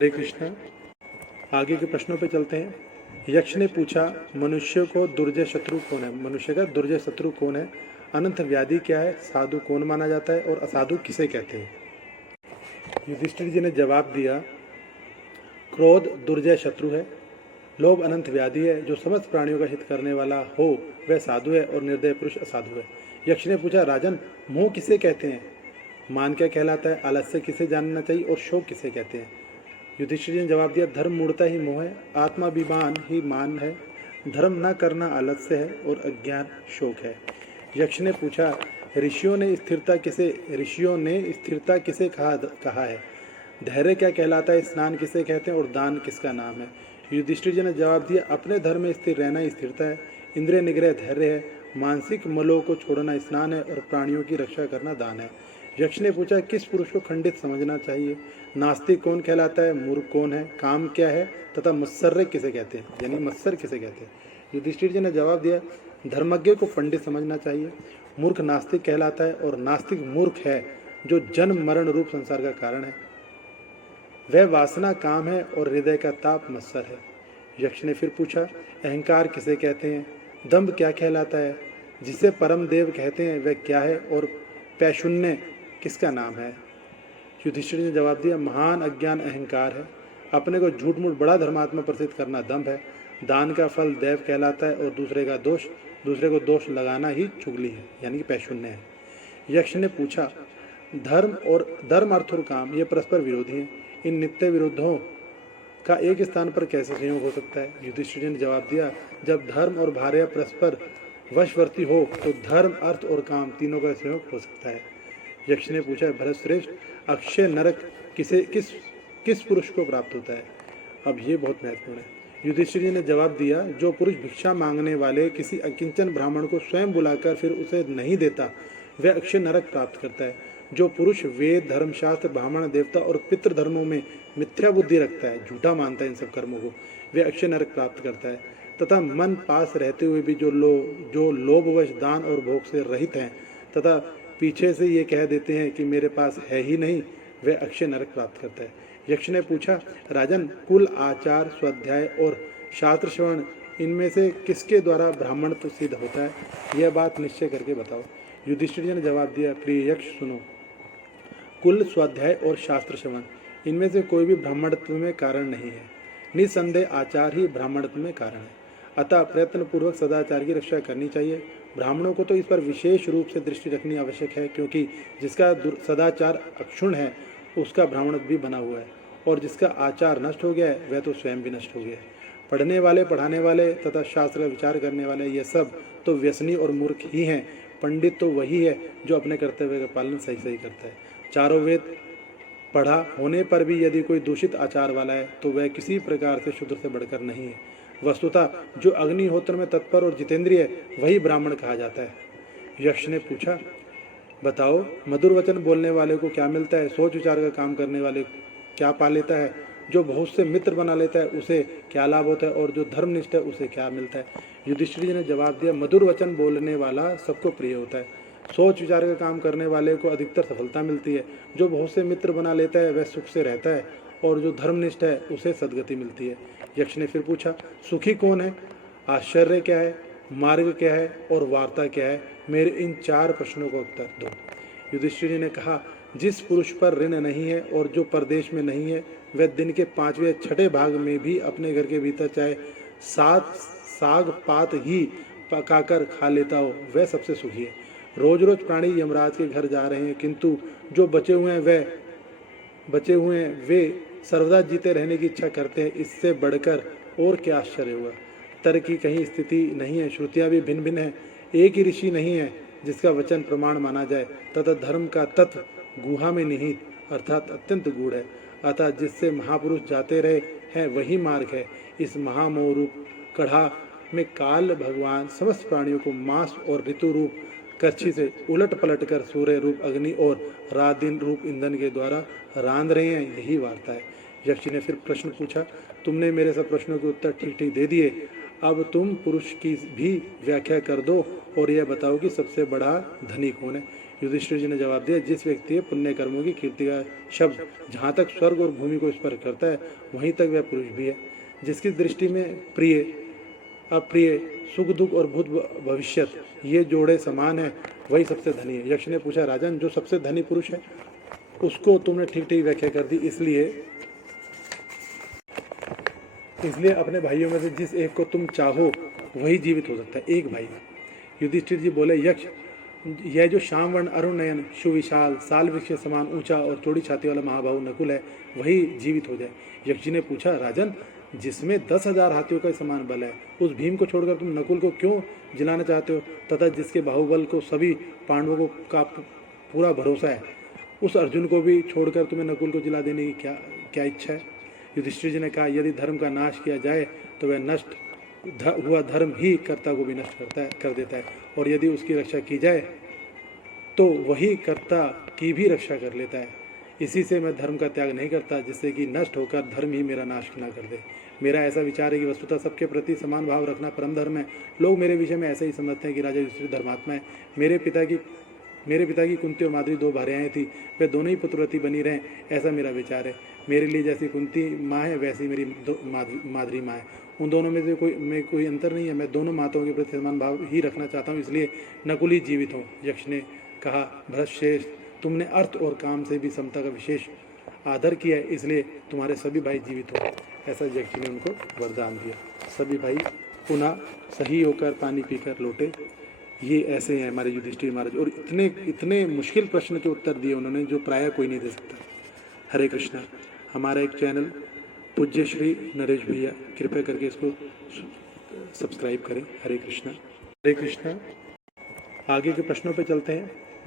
हरे कृष्णा। आगे के प्रश्नों पे चलते हैं। यक्ष ने पूछा, मनुष्य को दुर्जय शत्रु कौन है? मनुष्य का दुर्जय शत्रु कौन है? अनंत व्याधि क्या है? साधु कौन माना जाता है और असाधु किसे कहते हैं? युधिष्ठिर जी ने जवाब दिया, क्रोध दुर्जय शत्रु है, लोभ अनंत व्याधि है, जो समस्त प्राणियों का हित करने वाला हो वह साधु है और निर्दय पुरुष असाधु है। यक्ष ने पूछा, राजन, मोह किसे कहते हैं? मान क्या कहलाता है? आलस्य किसे जानना चाहिए और शोक किसे कहते हैं? युधिष्ठिर जी ने जवाब दिया, धर्म मूढ़ता ही मोह है, आत्माभिमान ही मान है, धर्म न करना आलस्य है और अज्ञान शोक है। यक्ष ने पूछा, ऋषियों ने स्थिरता किसे कहा है? धैर्य क्या कहलाता है? स्नान किसे कहते हैं और दान किसका नाम है? युधिष्ठिर जी ने जवाब दिया, अपने धर्म में स्थिर रहना ही स्थिरता है, इंद्रिय निग्रह धैर्य है, मानसिक मलों को छोड़ना स्नान है और प्राणियों की रक्षा करना दान है। यक्ष ने पूछा, किस पुरुष को खंडित समझना चाहिए? नास्तिक कौन कहलाता है? मूर्ख कौन है? काम क्या है? तथा मत्सर्य किसे कहते हैं? यानी मत्सर किसे कहते हैं? युधिष्ठिर जी ने जवाब दिया, धर्मज्ञ को पंडित समझना चाहिए, मूर्ख नास्तिक कहलाता है और नास्तिक मूर्ख है जो जन्म मरण रूप संसार का कारण है, वह वासना काम है और हृदय का ताप मत्सर है। यक्ष ने फिर पूछा, अहंकार किसे कहते हैं? दंभ क्या कहलाता है? जिसे परम देव कहते हैं वह क्या है और पैशून्य किसका नाम है? युधिष्ठिर ने जवाब दिया, महान अज्ञान अहंकार है, अपने को झूठ मूठ बड़ा धर्मात्मा प्रसिद्ध करना दंभ है, दान का फल दैव कहलाता है और दूसरे को दोष लगाना ही चुगली है, यानी कि पैशून्य है। यक्ष ने पूछा, धर्म अर्थ और काम ये परस्पर विरोधी हैं, इन नित्य विरुद्धों का एक स्थान पर कैसे संयोग हो सकता है? युधिष्ठिर ने जवाब दिया, जब धर्म और भार्या परस्पर वशवर्ती हो तो धर्म अर्थ और काम तीनों का संयोग हो सकता है। यक्ष ने पूछा, भरतश्रेष्ठ, अक्षय नरक किस पुरुष को प्राप्त होता है? अब ये बहुत महत्वपूर्ण है। युधिष्ठिर जी ने जवाब दिया, जो पुरुष भिक्षा मांगने वाले किसी अकिंचन ब्राह्मण को स्वयं बुलाकर फिर उसे नहीं देता वह अक्षय नरक प्राप्त करता है। जो पुरुष वेद धर्मशास्त्र ब्राह्मण देवता और पितृ धर्मों में मिथ्या बुद्धि रखता है, झूठा मानता है इन सब कर्मों को, वह अक्षय नरक प्राप्त करता है। तथा मन पास रहते हुए भी जो लोभवश दान और भोग से रहित हैं तथा पीछे से ये कह देते हैं कि मेरे पास है ही नहीं, वह अक्षय नरक प्राप्त करता है। यक्ष ने पूछा, राजन, कुल आचार स्वाध्याय और शास्त्र श्रवण इनमें से किसके द्वारा ब्राह्मण तो सिद्ध होता है? यह बात निश्चय करके बताओ। युधिष्ठिर जी ने जवाब दिया, प्रिय यक्ष, सुनो, कुल स्वाध्याय और शास्त्र श्रवण इनमें से कोई भी ब्राह्मणत्व में कारण नहीं है, निसंदेह आचार ही ब्राह्मणत्व में कारण है। अतः प्रयत्न पूर्वक सदाचार की रक्षा करनी चाहिए। ब्राह्मणों को तो इस पर विशेष रूप से दृष्टि रखनी आवश्यक है, क्योंकि जिसका सदाचार अक्षुण्ण है उसका ब्राह्मणत्व भी बना हुआ है, और जिसका आचार नष्ट हो गया है वह तो स्वयं भी नष्ट हो गया है। पढ़ने वाले, पढ़ाने वाले तथा शास्त्र का विचार करने वाले ये सब तो व्यसनी और मूर्ख ही हैं। पंडित तो वही है जो अपने कर्तव्य का पालन सही करता है। चारों वेद पढ़ा होने पर भी यदि कोई दूषित आचार वाला है तो वह किसी प्रकार से शूद्र से बढ़कर नहीं है। वस्तुतः जो अग्निहोत्र में तत्पर और जितेंद्रिय है वही ब्राह्मण कहा जाता है। यक्ष ने पूछा, बताओ, मधुर वचन बोलने वाले को क्या मिलता है? सोच विचार का काम करने वाले क्या पा लेता है? जो बहुत से मित्र बना लेता है उसे क्या लाभ होता है और जो धर्मनिष्ठ है उसे क्या मिलता है? युधिष्ठिर जी ने जवाब दिया, मधुर वचन बोलने वाला सबको प्रिय होता है, सोच विचार का काम करने वाले को अधिकतर सफलता मिलती है, जो बहुत से मित्र बना लेता है वह सुख से रहता है और जो धर्मनिष्ठ है उसे सद्गति मिलती है। यक्ष ने फिर पूछा, सुखी कौन है? आश्चर्य क्या है? मार्ग क्या है और वार्ता क्या है? मेरे इन 4 प्रश्नों का उत्तर दो। युधिष्ठिर जी ने कहा, जिस पुरुष पर ऋण नहीं है और जो परदेश में नहीं है वह दिन के 5वें 6ठे भाग में भी अपने घर के भीतर चाहे 7 साग पात ही पकाकर खा लेता हो वह सबसे सुखी है। रोज रोज प्राणी यमराज के घर जा रहे हैं, किंतु जो बचे हुए हैं वे सर्वदा जीते रहने की इच्छा करते हैं। इससे बढ़कर और क्या आश्चर्य हुआ? तर्क की कहीं स्थिति नहीं है, श्रुतियाँ भी भिन्न भिन्न हैं, एक ही ऋषि नहीं है जिसका वचन प्रमाण माना जाए, तथा धर्म का तत्व गुहा में निहित अर्थात अत्यंत गूढ़ है। अतः जिससे महापुरुष जाते रहे हैं वही मार्ग है। इस महामोह रूप कढ़ा में काल भगवान समस्त प्राणियों को मास और ऋतु रूप करछी से उलट पलट कर सूर्य रूप अग्नि और रात दिन रूप ईंधन के द्वारा रांध रहे हैं, यही वार्ता है। यक्ष ने फिर प्रश्न पूछा, तुमने मेरे सब प्रश्नों के उत्तर ठीक ठीक दे दिए, अब तुम पुरुष की भी व्याख्या कर दो और यह बताओ कि सबसे बड़ा धनी कौन है? युधिष्ठिर जी ने जवाब दिया, जिस व्यक्ति के पुण्य कर्मों की कीर्ति का शब्द जहाँ तक स्वर्ग और भूमि को स्पर्श करता है वहीं तक वह पुरुष भी है। जिसकी दृष्टि में प्रिय अप्रिय सुख दुख और भूत भविष्यत ये जोड़े समान है वही सबसे धनी है। यक्ष ने पूछा, राजन जो सबसे धनी पुरुष है उसको तुमने ठीक ठीक व्याख्या कर दी, इसलिए अपने भाइयों में से जिस एक को तुम चाहो वही जीवित हो सकता है, एक भाई। युधिष्ठिर जी बोले, यक्ष यह जो श्याम वर्ण अरुण नयन सुविशाल साल वृक्ष समान ऊंचा और चौड़ी छाती वाला महाबाहु नकुल है वही जीवित हो जाए। यक्ष जी ने पूछा, राजन जिसमें 10,000 हाथियों का समान बल है उस भीम को छोड़कर तुम नकुल को क्यों जिलाना चाहते हो, तथा जिसके बाहुबल को सभी पांडवों का पूरा भरोसा है उस अर्जुन को भी छोड़कर तुम्हें नकुल को जिला देने की क्या इच्छा है। युधिष्ठिर जी ने कहा, यदि धर्म का नाश किया जाए तो वह नष्ट हुआ धर्म ही कर्ता को भी नष्ट कर देता है, और यदि उसकी रक्षा की जाए तो वही कर्ता की भी रक्षा कर लेता है। इसी से मैं धर्म का त्याग नहीं करता जिससे कि नष्ट होकर धर्म ही मेरा नाश न कर दे। मेरा ऐसा विचार है कि वस्तुतः सबके प्रति समान भाव रखना परम धर्म है। लोग मेरे विषय में ऐसे ही समझते हैं कि राजा युधिष्ठिर धर्मात्मा है। मेरे पिता की कुंती और माद्री 2 भार्याएं थी, वे दोनों ही पुत्रवती बनी रहें, ऐसा मेरा विचार है। मेरे लिए जैसी कुंती माँ है वैसी मेरी माद्री माँ है। उन दोनों में से कोई अंतर नहीं है। मैं दोनों माताओं के प्रति समान भाव ही रखना चाहता हूँ, इसलिए नकुल ही जीवित हो। यक्ष ने कहा, भरतश्रेष्ठ तुमने अर्थ और काम से भी समता का विशेष आदर किया है, इसलिए तुम्हारे सभी भाई जीवित हो। ऐसा यक्ष ने उनको वरदान दिया। सभी भाई पुनः सही होकर पानी पीकर लौटे। ये ऐसे हैं हमारे युधिष्ठिर महाराज, और इतने मुश्किल प्रश्न के उत्तर दिए उन्होंने जो प्रायः कोई नहीं दे सकता। हरे कृष्णा। हमारा एक चैनल पूज्य श्री नरेश भैया, कृपया करके इसको सब्सक्राइब करें। हरे कृष्णा। हरे कृष्णा। आगे के प्रश्नों पे चलते हैं।